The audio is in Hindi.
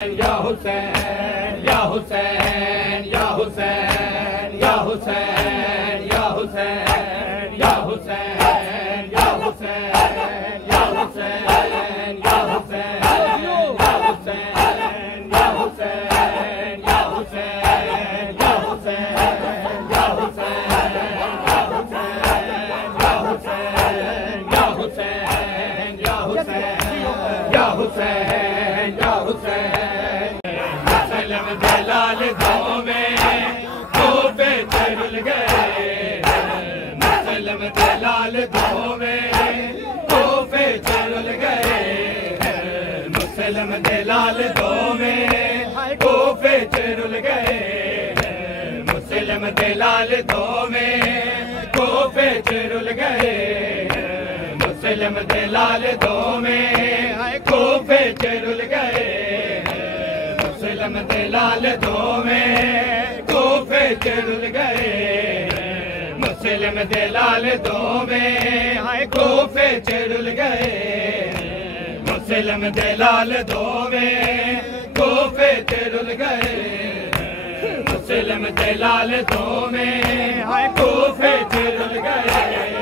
या हुसैन या हुसैन या हुसैन या हुसैन या हुसैन या हुसैन या हुसैन या हुसैन या हुसैन या हुसैन या हुसैन या हुसैन या हुसैन या हुसैन या हुसैन या हुसैन या हुसैन या हुसैन मुसलम दलाल दो में खूबे चरुल गए मुसलम दलाल दो में खूबे चरुल गए मुसलम दलाल दो में खूबे चरुल गए मुसलम दलाल दो में खूबे चरुल गए मुसलम दलाल दो में खूबे चरुल गए मुसलम दलाल दो में खूबे चरुल गए मुसलम दलाल दो में खूबे चरुल गए मुसलम दलाल दो में खूबे चरुल गए मुसलम दलाल दो में खूबे चरुल गए